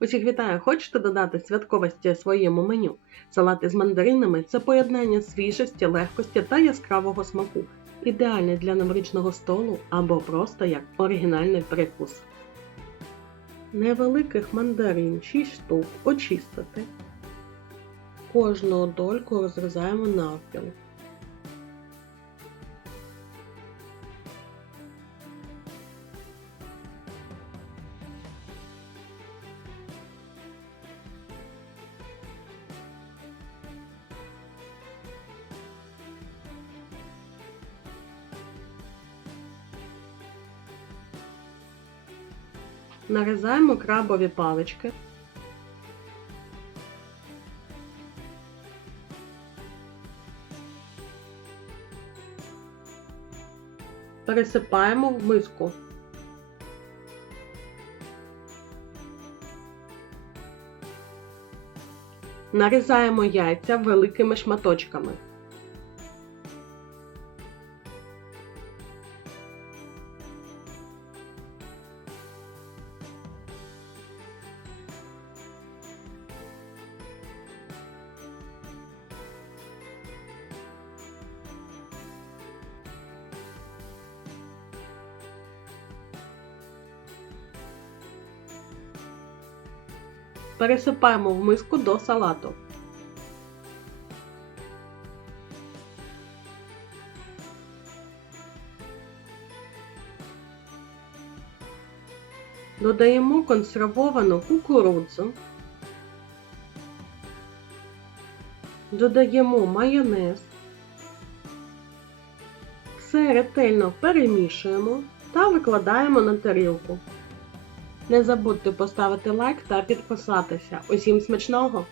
Усіх вітаю! Хочете додати святковості своєму меню? Салати з мандаринами це поєднання свіжості, легкості та яскравого смаку. Ідеальний для новорічного столу або просто як оригінальний перекус. Невеликих мандарин 6 штук очистити. Кожну дольку розрізаємо навпіл. Нарізаємо крабові палички. Пересипаємо в миску. Нарізаємо яйця великими шматочками. Пересипаємо в миску до салату. Додаємо консервовану кукурудзу. Додаємо майонез. Все ретельно перемішуємо та викладаємо на тарілку. Не забудьте поставити лайк та підписатися. Усім смачного!